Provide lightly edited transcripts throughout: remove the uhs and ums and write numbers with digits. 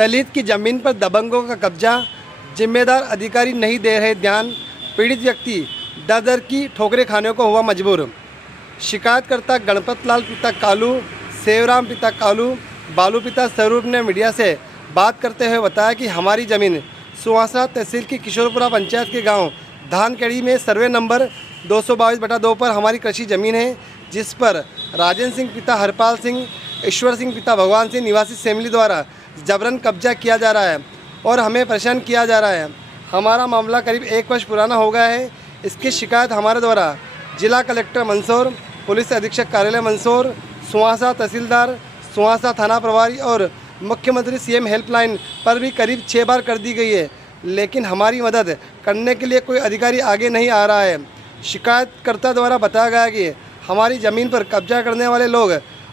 दलित की जमीन पर दबंगों का कब्जा, जिम्मेदार अधिकारी नहीं दे रहे ध्यान, पीड़ित व्यक्ति दर दर की ठोकरें खाने को हुआ मजबूर। शिकायतकर्ता गणपत लाल पिता कालू, सेवराम पिता कालू, बालू पिता स्वरूप ने मीडिया से बात करते हुए बताया कि हमारी ज़मीन सुहासरा तहसील की किशोरपुरा पंचायत के गांव धानखेड़ी में सर्वे नंबर 222/2 पर हमारी कृषि ज़मीन है, जिस पर राजेंद्र सिंह पिता हरपाल सिंह, ईश्वर सिंह पिता भगवान सिंह निवासी सेमली द्वारा जबरन कब्जा किया जा रहा है और हमें परेशान किया जा रहा है। हमारा मामला करीब 1 वर्ष पुराना हो गया है। इसकी शिकायत हमारे द्वारा जिला कलेक्टर मंदसौर, पुलिस अधीक्षक कार्यालय मंदसौर, सुहासरा तहसीलदार, सुहासरा थाना प्रभारी और मुख्यमंत्री सीएम हेल्पलाइन पर भी करीब 6 बार कर दी गई है, लेकिन हमारी मदद करने के लिए कोई अधिकारी आगे नहीं आ रहा है। शिकायतकर्ता द्वारा बताया गया कि हमारी ज़मीन पर कब्जा करने वाले लोग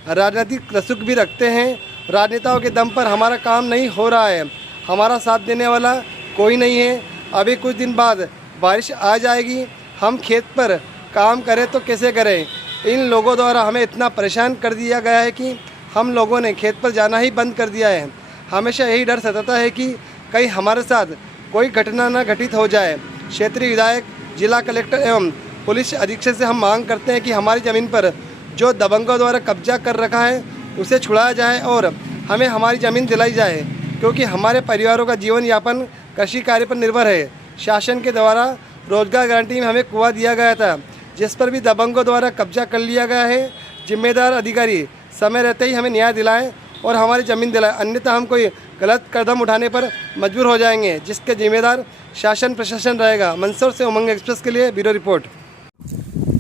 राजनीतिक रसूख भी रखते हैं। राजनेताओं के दम पर हमारा काम नहीं हो रहा है। हमारा साथ देने वाला कोई नहीं है। अभी कुछ दिन बाद बारिश आ जाएगी, हम खेत पर काम करें तो कैसे करें? इन लोगों द्वारा हमें इतना परेशान कर दिया गया है कि हम लोगों ने खेत पर जाना ही बंद कर दिया है। हमेशा यही डर सताता है कि कहीं हमारे साथ कोई घटना न घटित हो जाए। क्षेत्रीय विधायक, जिला कलेक्टर एवं पुलिस अधीक्षक से हम मांग करते हैं कि हमारी ज़मीन पर जो दबंगों द्वारा कब्जा कर रखा है उसे छुड़ाया जाए और हमें हमारी ज़मीन दिलाई जाए, क्योंकि हमारे परिवारों का जीवन यापन कृषि कार्य पर निर्भर है। शासन के द्वारा रोजगार गारंटी में हमें कुआं दिया गया था, जिस पर भी दबंगों द्वारा कब्जा कर लिया गया है। जिम्मेदार अधिकारी समय रहते ही हमें न्याय दिलाएं और हमारी ज़मीन दिलाएं, अन्यथा हम कोई गलत कदम उठाने पर मजबूर हो जाएंगे, जिसके जिम्मेदार शासन प्रशासन रहेगा। मंदसौर से उमंग एक्सप्रेस के लिए ब्यूरो रिपोर्ट।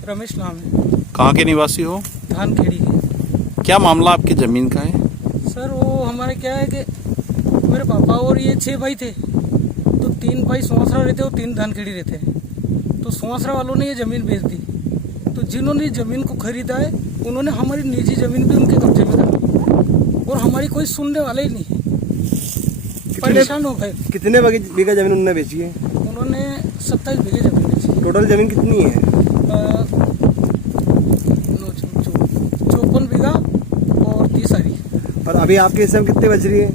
रमेश नाम है। कहाँ के निवासी हो? धानखेड़ी के। क्या मामला आपकी ज़मीन का है? सर वो हमारे क्या है कि मेरे पापा और ये 6 भाई थे, तो 3 भाई सुहासरा रहते और 3 धानखेड़ी रहते हैं। तो सुहासरा वालों ने ये ज़मीन बेच दी, तो जिन्होंने ज़मीन को खरीदा है उन्होंने हमारी निजी ज़मीन भी उनके कब्जे में कर, और हमारी कोई सुनने वाला ही नहीं है। परेशान हो गए। कितने बीघा ज़मीन उन्होंने बेची है? उन्होंने 27 बीघे ज़मीन बेची। टोटल ज़मीन कितनी है? 54 बीघा और 30 सारी। पर अभी आपके हिस्से में कितने बच रही है?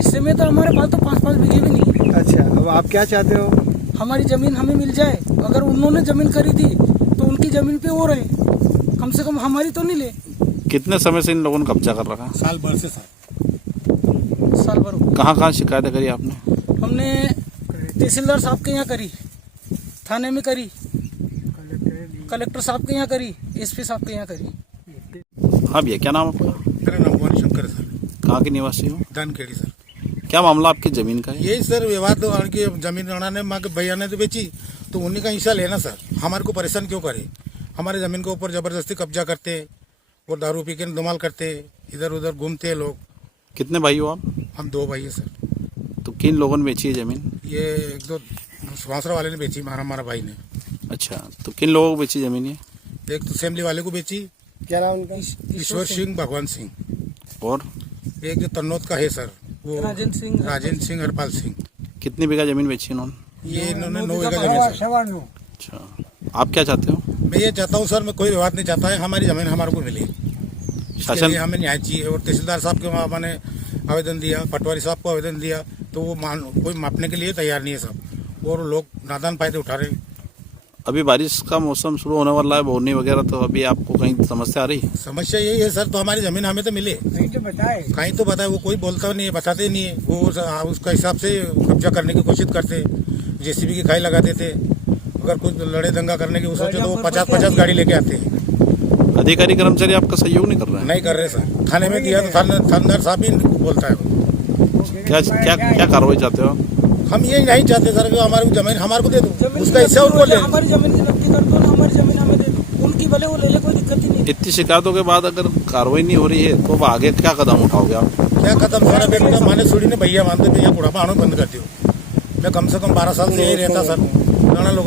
इससे में तो हमारे पास तो 5-5 बीघे भी नहीं है। अच्छा, अब आप क्या चाहते हो? हमारी ज़मीन हमें मिल जाए। अगर उन्होंने ज़मीन खरीदी तो उनकी ज़मीन पे वो रहे, कम से कम हमारी तो नहीं ले। कितने समय से इन लोगों ने कब्जा कर रखा? साल भर हो गया। कहाँ शिकायत करी आपने? हमने तहसीलदार साहब के यहाँ करी, थाने में करी, कलेक्टर साहब के यहाँ करी, एसपी साहब के यहाँ करी। हाँ भैया, क्या नाम आपका? मेरा नाम भवानी शंकर है सर। कहाँ के निवासी हो? धानखेड़ी सर। क्या मामला आपकी ज़मीन का है? यही सर विवाद की जमीन उन्होंने माँ के भैया ने तो बेची, तो उन्हीं का हिस्सा लेना सर। हमारे को परेशान क्यों करे? हमारे जमीन के ऊपर जबरदस्ती कब्जा करते और दारू पी के धमाल करते, इधर उधर घूमते लोग। कितने भाई हो आप? हम 2 भाई हैं सर। तो किन लोगों ने बेची है ज़मीन? ये 1-2 सुहासरा वाले ने बेची, हमारा भाई ने। अच्छा, तो किन लोगों को बेची ज़मीन ये? एक तो सेमली वाले को बेची, क्या नाम उनका? ईश्वर सिंह, भगवान सिंह। और एक जो तन्नौद का है सर, वो राजेंद्र सिंह, हरपाल सिंह। कितनी बीघा ज़मीन बेची इन्होंने? ये इन्होंने 9 बीघा जमीन सर। अच्छा, आप क्या चाहते हो? मैं ये चाहता हूँ सर, मैं कोई विवाद नहीं चाहता है, हमारी जमीन हमारे को मिले। शासन हमें न्याय चाहिए। और तहसीलदार साहब के वहाँ मैंने आवेदन दिया, पटवारी साहब को आवेदन दिया, तो वो कोई मापने के लिए तैयार नहीं है सब, और लोग नादान फायदे उठा रहे हैं। अभी बारिश का मौसम शुरू होने वाला है, बोनी वगैरह, तो अभी आपको कहीं समस्या आ रही है? समस्या यही है सर, तो हमारी जमीन हमें तो मिले। कहीं तो बताए, वो कोई बोलता नहीं है, बताते नहीं है। वो उसका हिसाब से कब्जा करने की कोशिश करते, जेसीबी की खाई लगा देते। अगर कुछ लड़े दंगा करने की वो सोचे तो वो 50-50 गाड़ी लेके आते हैं। अधिकारी कर्मचारी आपका सहयोग नहीं कर रहे हैं? नहीं कर रहे सर। थाने में दिया तो थानेदार साहब ही बोलता है। क्या कार्रवाई चाहते हो? हम ये नहीं चाहते सर कि हमारी जमीन हमारे को दे दो, उसका हिस्सा उनको ले। हमारी जमीन की नक्की कर दो ना, हमारी जमीन हमें दे दो, उनकी भले वो ले ले, कोई दिक्कत ही नहीं। इतनी शिकायतों के बाद अगर कार्रवाई नहीं हो रही है तो आगे क्या कदम उठाओगे आप? क्या कदम सारा बेटा माने सुड़ी ने भैया मानते भैया बुढ़ापा आना बंद कर दियो। मैं कम से कम 12 साल से यही रहता सर। गाना लोग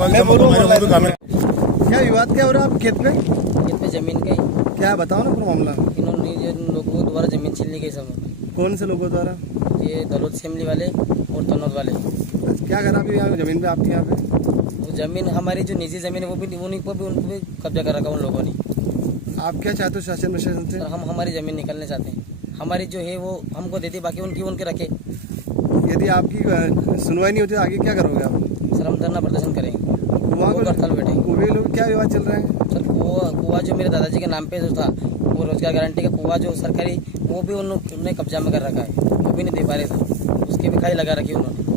क्या विवाद क्या हो रहा है आप खेत में? खेत में जमीन का ही। क्या बताओ ना पूरा मामला। इन्होंने इन लोगों द्वारा जमीन छीन ली गई सब। कौन से लोगों द्वारा? ये दलोद सेमली वाले और तनौद वाले। क्या करा अभी यहाँ जमीन पे आपके यहाँ पे? वो जमीन हमारी जो निजी जमीन है वो भी उनको भी कब्जा कर रखा उन लोगों ने। आप क्या चाहते हो शासन प्रशासन से? हम हमारी जमीन निकलने चाहते हैं। हमारी जो है वो हमको देते, बाकी उनकी उनके रखे। यदि आपकी सुनवाई नहीं होती तो आगे क्या करोगे आप? सर हम धरना प्रदर्शन करेंगे, कुआं वो हड़ताल बैठेंगे। कुएं लोग क्या विवाद चल रहा है? सर कुआं जो मेरे दादाजी के नाम पे जो था, वो रोजगार गारंटी का कुआं जो सरकारी, वो भी उन्होंने कब्जा में कर रखा है, वो भी नहीं दे पा रहे थे, उसकी भी खाई लगा रखी उन्होंने।